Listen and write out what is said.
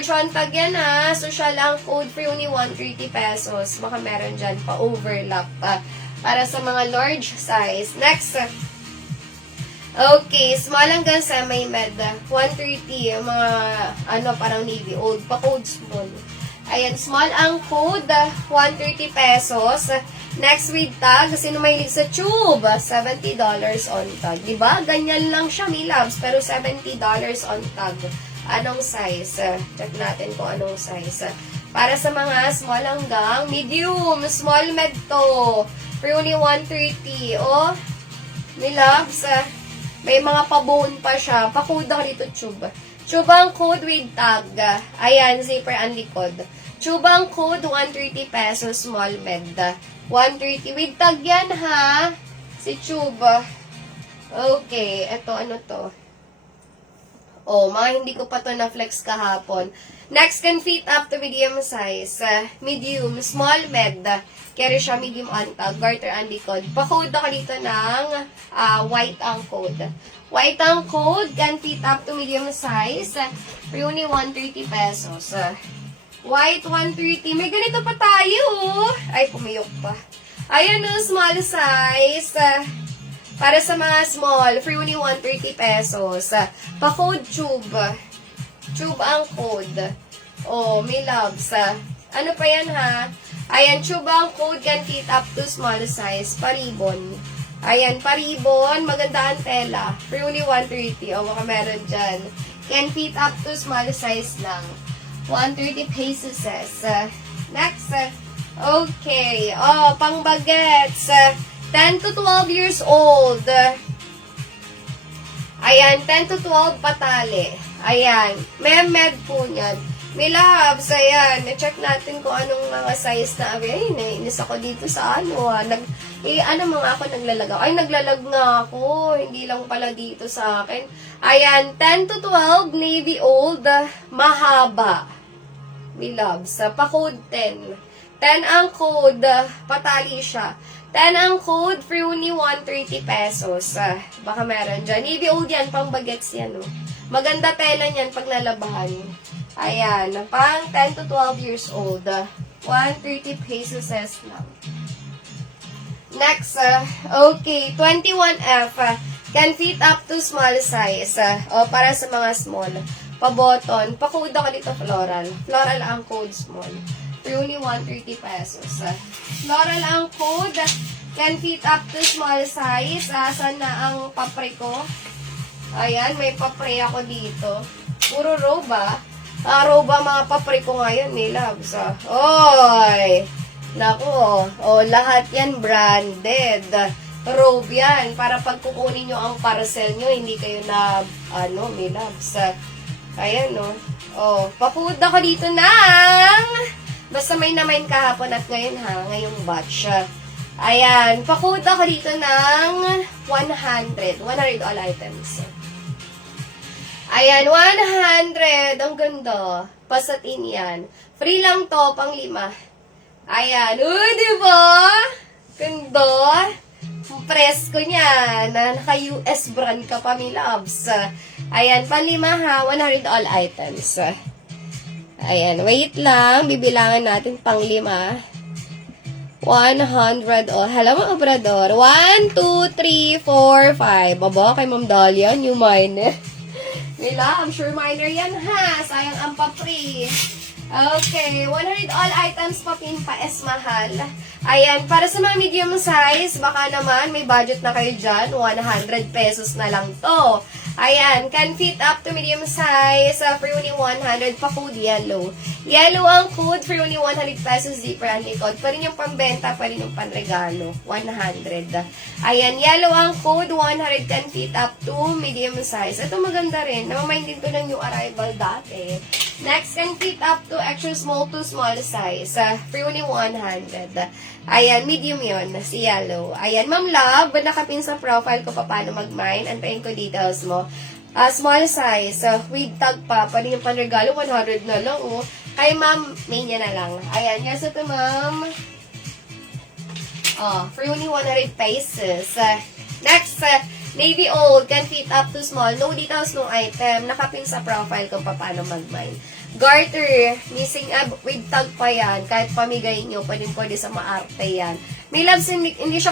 Large one tag yan ha. So, siya lang code for only 130 pesos. Baka meron dyan pa overlap para sa mga large size. Next. Okay, small hanggang semi-med. 130. Yung mga, parang navy old. Pa-code small. Ayan, small ang code. 130 pesos. Next with tag. Sino mahilig sa tube? $70 on tag. Diba? Ganyan lang siya, may loves. Pero $70 on tag. Anong size? Check natin kung anong size. Para sa mga small hanggang medium. Small med to. For only 130. Oh, may loves. May mga pa-bone pa siya. Pa-code ako dito, tube. Tube ang code with tag. Ayan, zipper ang likod. Tube ang code, 130 pesos, small med. 130. With tag yan, ha? Si tube. Okay, eto, ano to? Oh, mga hindi ko pa to na-flex kahapon. Next, can fit up to medium size. Medium, small med. Carry siya medium on tag. Garter ang likod. Pa-code ako dito ng white ang code. White ang code, can fit up to medium size. For only 130 pesos. White, 130. May ganito pa tayo. Ay, pumiyok pa. Ayan o, small size. Para sa mga small, for only 130 pesos. Pa-code tube. Tube ang code. Oh, may loves. Ano pa yan ha? Ayan, tube ang code, can fit up to small size. Paribon. Ayan, paribon. Maganda ang tela. For only 130. O, baka meron dyan. Can fit up to small size lang. 130 pesos. Next. Okay. Oh, pang bagets. 10 to 12 years old. Ayan, 10 to 12 patali. Ayan. May med po niyan. May labs. Ayan. I-check natin kung anong mga size na. Ay, nainis ako dito sa mga ako naglalagaw. Ay, naglalag nga ako. Hindi lang pala dito sa akin. Ayan, 10 to 12, navy old, mahaba. May labs. Pa-code 10. 10 ang code, patali siya. 10 ang code, for only 130 pesos. Baka meron dyan. Navy old yan, pang bagets yan. Oh. Maganda tela niyan pag nalabahan. Ayan, pang 10 to 12 years old. 130 pesos lang. Next, okay, 21F. Can fit up to small size. Para sa mga small. Pa-button. Pa-code ako dito, floral. Floral ang code small. For only 130 pesos. Floral ang code. Can fit up to small size. Asan na ang papre ko? Ayan, may papre ako dito. Puro roba. Roba mga papre ko ngayon, may loves. Oy! Naku, lahat yan branded. Robe yan. Para pag kukunin nyo ang parcel nyo, hindi kayo na, may loves. Ayan, papood ako dito ng, basta may namain kahapon at ngayon ha, ngayong batch. Ayan, papood ako dito ng 100 all items. Ayan, 100. Ang ganda. Pasatin yan. Free lang to, pang 5. Ayan. Diba? Ganda. Presko niyan. Naka-US brand ka pa, mi loves. Ayan, pang 5 ha. 100 all items. Ayan, wait lang. Bibilangan natin pang 5. 100 all. Hello mga obrador. 1, 2, 3, 4, 5. Aba, kay Ma'am Dahlia, new miner. Nila, I'm sure minor yan ha. Sayang ang papri. Okay, 100 all items pa S mahal. Ayan, para sa mga medium size, baka naman may budget na kayo dyan. 100 pesos na lang to. Ayan, can fit up to medium size. For only 100 pa code yellow. Yellow ang code for only 100 pesos zipper ang likod. Pa rin yung pambenta, pa rin yung panregalo. 100. Ayan, yellow ang code. 100 can fit up to medium size. Ito maganda rin. Namamindin ko ng new arrival dati. Next, can fit up to extra small to small size. For only 100. Ayan, medium yon si yellow. Ayan, Ma'am Love, nakapin sa profile ko pa paano mag-mine. Antayin ko details mo. Small size, with tag pa rin yung panregalo, 100 na lang, oh. Kay Ma'am, may niya na lang. Ayan, yes, ito, Ma'am. For only 100 pesos. Next, Navy old, can fit up to small. No details, no item. Nakapin sa profile kung paano mag-mine. Garter, missing with tag pa yan. Kahit pamigay nyo, pwede sa maarte yan. May labs, hindi siya